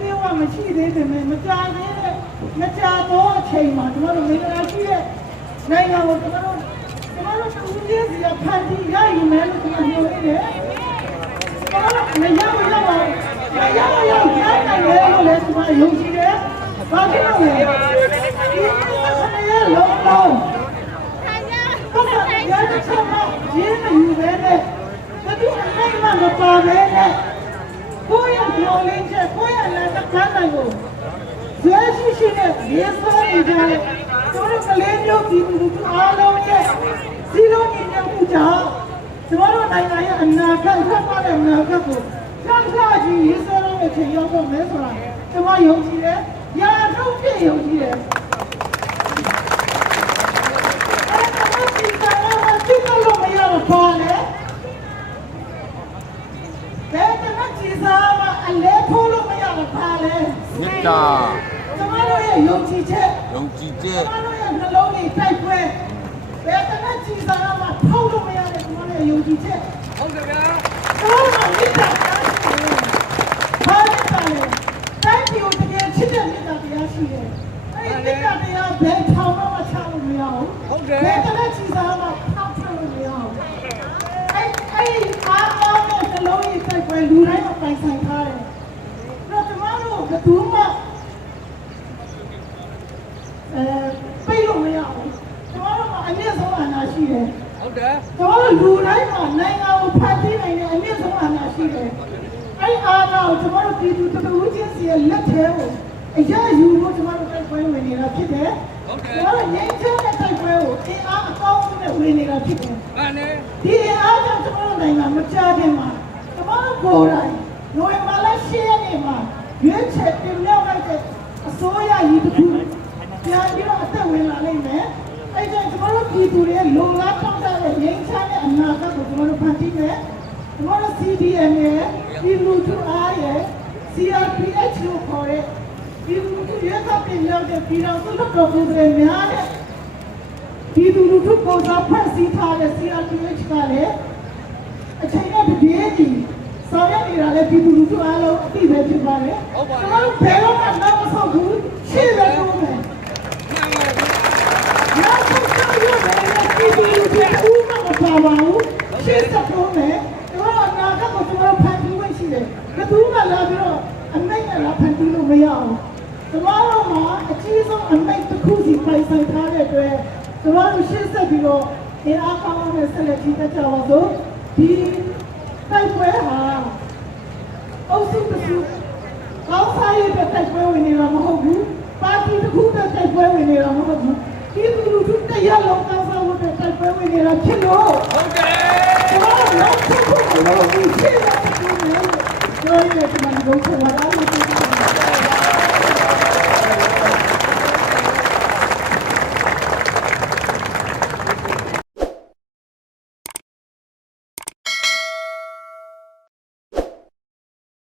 ပြေဝမရှိသေးတယ်မကြာသေးတဲ့မကြာတော့အချိန်မှာကျွန်တော်တို့မင်္ဂလာရှိတဲ့နိုင်ငံကိုကျွန်တော်တို့တူးကြီးစီဖန်တီးရယူမယ်လို့ကျွန်တော်ပြောနေတယ်။ကျွန်တော်မရနိုင်တယ်လို့လည်းကျွန်တော်ယုံကြည်တယ်။ဘာဖြစ်လို့လဲ။ဒီခဏရလုံးလုံးကိုယ်ကရတဲ့ချက်မှာရင်းမယူပဲနဲ့တူအနိုင်မှမပါပဲနဲ့ကိုယ့်ရဲ့ပြောလင်းချက်ကိုယ့်ရဲ့လမ်းတစ်ခါနိုင်ကိုဇွဲရှိနဲ့ရေးစောနေကြတယ်ကျွန်တော်ကလေးမျိုးပြည်သူလူထုအားလုံးရဲ့စီလုံးညီညွတ်မှုကြောင့်ကျွန်တော်နိုင်ငံရဲ့အနာဂတ်ဆက်ပါတဲ့အနာဂတ်ကိုကြောက်ကြကြီးရေးစောတဲ့ချိန်ရောက်တော့မယ်ဆိုတာကျွန်တော်ယုံကြည်တယ်။ရာထုတ်ပြည့်ယုံကြည်တယ်။အဲဒီမှာဒီကတော့မရတော့ပါနဲ့။ဒါကကြည်စားမအလဲထိုးလို့မရတော့ပါလေမြတ်တာကျမတို့ရဲ့ယုံကြည်ချက်ကျမတို့ရဲ့နှလုံးတွေတိုက်ပွဲဘယ်ကကြည်စားမထောက်လို့မရတဲ့ကျမတို့ရဲ့ယုံကြည်ချက်ဟုတ်တယ်ဗျာတော့မြတ်တာဘာလဲတိုင်းပြည်ကိုတကယ်ချစ်တဲ့မြတ်တာတရားရှိတယ်အဲဒီမြတ်တာတရားဘယ်ထောင်မှမချလို့မရဘူးဟုတ်တယ်ဘယ်ကကြည်စားမထောက်လို့မရဘူးအဲဒီအားကောင်းတဲ့နှလုံးတွေတိုက်ပွဲလူတိုင်းကိုပိုင်ဆိုင်ထားတယ်တော့ကျမတို့ဘယ်သူမှပြေးလို့မရဘူးကျွန်တော်တို့ကအမြင့်ဆုံးအာဏာရှိတယ်ဟုတ်တယ်ကျွန်တော်တို့လူတိုင်းမှာနိုင်ငံကိုဖန်တီးနိုင်တဲ့အမြင့်ဆုံးအာဏာရှိတယ်အဲ့အာဏာကိုကျွန်တော်တို့ပြည်သူတူဦးချင်းစီရဲ့လက်ထဲကိုအရယူလို့ကျွန်တော်တို့တိုက်ပွဲဝင်နေတာဖြစ်တယ်ဟုတ်တယ်ကျွန်တော်တို့ငြိမ်းချမ်းတဲ့တိုက်ပွဲကိုအင်အားအကောင်းဆုံးနဲ့ဝင်နေတာဖြစ်တယ်ဟုတ်တယ်ဒီအင်အားကြောင့်ကျွန်တော်တို့နိုင်ငံမကြခင်မှာကျွန်တော်တို့ကိုယ်တိုင်နိုဝင်ဘာလ10ရက်နေ့မှာရွေးချယ်တင်မြှောက်လိုက်တဲ့အစိုးရကြီးတစ်ခုပြန်ပြီးတော့အသက်ဝင်လာနိုင်မယ်။အဲ့ဒါကျွန်တော်တို့ပြည်သူတွေလုံလားတောင်းတတဲ့ငြိမ်းချမ်းတဲ့အနာဂတ်ကိုကျွန်တော်တို့ဖန်တီးမယ်။ကျွန်တော်တို့ CDM ရဲ့ပြည်လူထုအားရဲ့ CRPH လို့ခေါ်တဲ့ပြည်လူထုရဲ့ကပြည်ရောက်တဲ့ပြည်တော်စုလုပ်တော်ကိုယ်တွေများတဲ့ပြည်သူလူထုကိုစားဖက်စီထားတဲ့ CRPH ကလည်းအချိန်နဲ့တပြေးညီဆောင်ရွက်နေတာလည်းပြည်သူလူထုအားလုံးအသိပဲဖြစ်ပါတယ်။ကျွန်တော်တို့ဘယ်တော့မှနောက်မဆုတ်ဘူးရှေ့ပဲတိုးမယ်။နောက်ဆုံးဆောင်ရွက်နေတဲ့ပြည်သူလူထုဦးမပါပါဘူး။ရှေ့ဆက်တိုးမယ်။ကျွန်တော်အနာဂတ်ကိုကျွန်တော်ဖန်တီးဖို့ရှိတယ်။ဘယ်သူမှလာပြီးတော့အမိတ်နဲ့လာဖန်တီးလို့မရဘူး။ကျွန်တော်တို့မှာအကြီးဆုံးအမိတ်တစ်ခုစီပိုင်ဆိုင်ထားတဲ့အတွက်ကျွန်တော်တို့ရှေ့ဆက်ပြီးတော့ဒီအားကောင်းတဲ့ဆက်လက်ကြီးတက်ကြပါစို့။ဒီတိုက်ပွဲဟာအုပ်စုတစ်စုကောင်းစားရတဲ့တိုက်ပွဲဝင်နေတာမဟုတ်ဘူးပါတီတစ်ခုနဲ့တိုက်ပွဲဝင်နေတာမဟုတ်ဘူးဒီလူထုတရားလုံးကောင်းစားဖို့တိုက်ပွဲဝင်နေတာဖြစ်လို့ဟုတ်တယ်ကျွန်တော်တို့နောက်ဆုံးကိုကျွန်တော်တို့ရှင်းရတဲ့ဒီလိုမျိုးကျွန်တော်ရဲ့ဒီမှာဘုံချလာတာလို့ပြောတာ